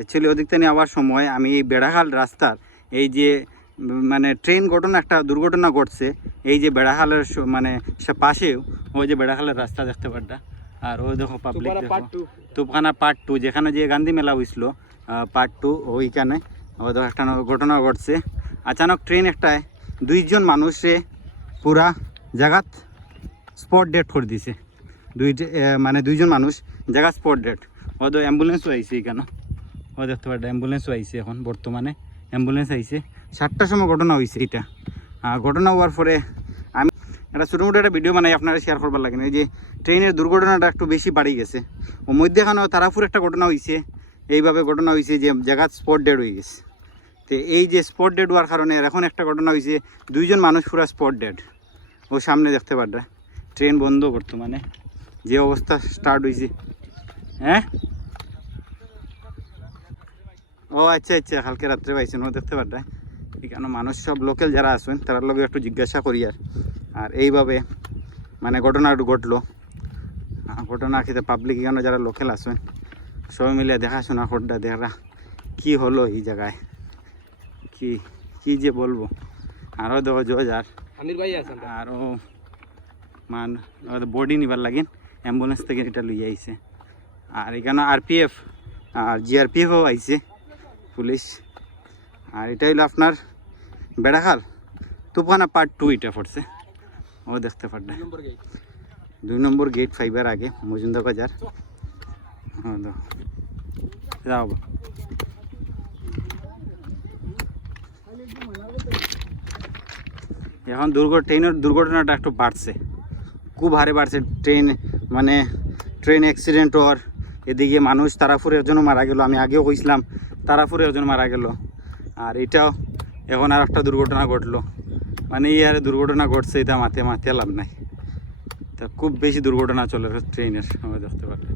Actually ওদিক থেকে আবার সময় আমি এই বেড়াখাল রাস্তার এই যে মানে ট্রেন ঘটনা একটা দুর্ঘটনা ঘটছে এই যে বেড়াখালের স- মানে সে পাশেও ওই যে বেড়াখালের রাস্তা দেখতে পারটা আর ওই দেখো পাবলিক দেখো। তুফখানা পার্ট টু যেখানে যে গান্ধী মেলা হয়েছিল পার্ট টু ওইখানে। ওই দেখো একটা ঘটনা ঘটছে। আচানক ট্রেন একটায় দুইজন মানুষে পুরা জায়গাত স্পট ডেট করে দিছে। দুই মানে দুইজন মানুষ জায়গা স্পট ডেট ও তো অ্যাম্বুলেন্সও আইছে এখানে। ও দেখতে পারে অ্যাম্বুলেন্সও আইছে এখন বর্তমানে। অ্যাম্বুলেন্স আইছে। সাতটার সময় ঘটনা হয়েছে এটা। ঘটনা হওয়ার পরে আমি একটা ছোটো মোটো একটা ভিডিও বানাই, আপনারা শেয়ার করবার লাগে না। এই যে ট্রেনের দুর্ঘটনাটা একটু বেশি বাড়ি গেছে। ও মধ্যেখানেও তারাপুর একটা ঘটনা হয়েছে এইভাবে ঘটনা হয়েছে যে জায়গা স্পট ডেড হয়ে গেছে। তো এই যে স্পট ডেড হওয়ার কারণে এখন একটা ঘটনা হয়েছে দুইজন মানুষ পুরো স্পট ডেড ও সামনে দেখতে পারবে ট্রেন বন্ধ বর্তমানে। যে অবস্থা স্টার্ট হয়েছে হ্যাঁ? ও আচ্ছা আচ্ছা কালকে রাত্রে পাইছেন ও দেখতে পারবে এখানে মানুষ সব লোকাল যারা আছেন তার লগে একটু জিজ্ঞাসা করি আর। আর এইভাবে মানে ঘটনা ঘটলো। ঘটনা খেতে পাবলিক এখানে যারা লোকাল আছেন সবাই মিলে দেখাশোনা করটা দেখা কি হলো এই জায়গায়? কি কি যে বলব? আরও দেখো জজ আর আরও মান বডি নিবার লাগিন অ্যাম্বুলেন্স থেকে এটা লই আইছে। আর এখানে আরপিএফ আর জিআরপিএফও আইছে। পুলিশ। আর এটা হইল আপনার বেড়াখাল। তুফানা পার্ট টু এটা পড়ছে। ও দেখতে পারবে। দুই নম্বর গেট ফাইবার আগে মজুমদা বাজার। হ্যাঁ যাও। এখন দুর্ঘট ট্রেনের দুর্ঘটনাটা একটু বাড়ছে। খুব হারে বাড়ছে। ট্রেন মানে ট্রেন অ্যাক্সিডেন্ট হওয়ার এদিকে মানুষ তারাপুরে একজন মারা গেল। আমি আগেও কইছিলাম তারাপুরে একজন মারা গেল। আর এটাও এখন আর একটা দুর্ঘটনা ঘটলো। মানে এই আর দুর্ঘটনা ঘটছে, এটা মাথে মাথে লাভ নাই। তা খুব বেশি দুর্ঘটনা চলে ট্রেনের সময় দেখতে পারলে।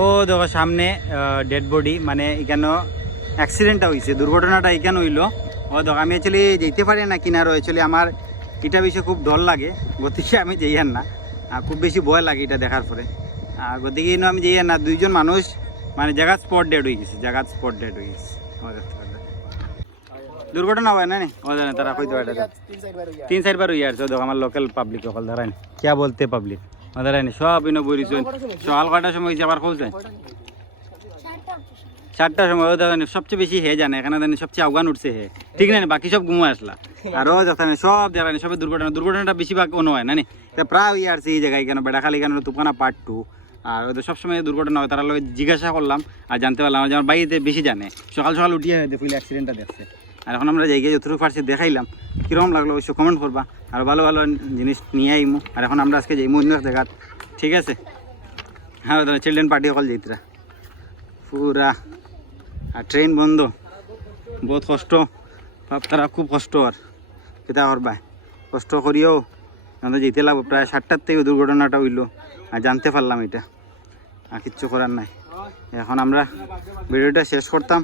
ও দেখো, সামনে ডেড বডি মানে এখানে অ্যাক্সিডেন্টটা হয়েছে দুর্ঘটনাটা এখানে হইল। ও দেখো, আমি অ্যাকচুয়ালি যেতে পারি না কিনারো অ্যাকচুয়ালি আমার এটা বিষয়ে খুব ডর লাগে। গতিকে আমি না। আর খুব বেশি ভয় লাগে এটা দেখার পরে। আর গতিকে ইনো আমি যাইয়ার না, দুইজন মানুষ মানে জায়গা স্পট ডেড হয়ে গেছে জায়গা স্পট ডেড হয়ে গেছে। দুর্ঘটনা হয় না জানে তারা তিন সাইড বার হয়ে আসছে আমার লোকাল পাবলিক সকল ধরাই কিয়া বলতে পাবলিক ধরাই সব ইনো বইরিছেন সকাল কটার সময় হয়েছে আবার খুলছে। চারটার সময় সবচেয়ে বেশি হে জানে, এখানে সবচেয়ে আফগান উঠছে হে। ঠিক না বাকি সব ঘুমো আসলা। আর ও দেখেন সব দেখেন সবে দুর্ঘটনা, দুর্ঘটনাটা বেশিরভাগ কোনো হয় না তা প্রায় ইয়ে আসছে এই জায়গায় কেন? বেড়াখালি কেন? তুফানা পার্ট টু আর ওদের সবসময় দুর্ঘটনা হয়, তারা জিজ্ঞাসা করলাম, আর জানতে পারলাম আমার বাড়িতে বেশি জানে। সকাল সকাল উঠিয়ে দেখলে অ্যাক্সিডেন্টটা দেখছে। আর এখন আমরা জায়গায় যতটুকু পারছি দেখাইলাম। কীরকম লাগল অবশ্য কমেন্ট করবা। আর ভালো ভালো জিনিস নিয়ে আইমু। আর এখন আমরা আজকে যাইমু অন্য জায়গাত। ঠিক আছে? হ্যাঁ চিলড্রেন পার্টি সকল যাইতরা। পুরা আর ট্রেন বন্ধ। বহুত কষ্ট। বাপ তারা খুব কষ্ট আর। কেতা করবা? কষ্ট করিও। আমাদের যেতে লাগবো। প্রায় সাতটার থেকে দুর্ঘটনাটা হইল। আর জানতে পারলাম এটা। আর কিচ্ছু করার নাই। এখন আমরা ভিডিওটা শেষ করতাম।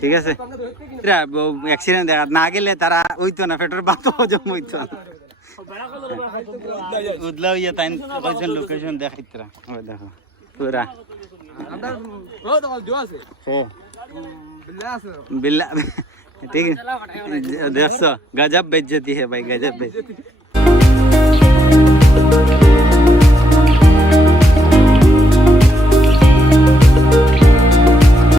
ঠিক আছে? অ্যাক্সিডেন্ট দেখা না গেলে তারা হইতো না। পেট্রোল বাতো হজম হইতো না। উদলা হইয়া তাই কয়েকজন লোকেশন দেখাইতরা দেখো। পুরা। আমরা ও তো দিও আছে? হ্যাঁ बिल्ला ठीक है। देख सो गजब बेइज्जती है भाई गजब बेइज्जती।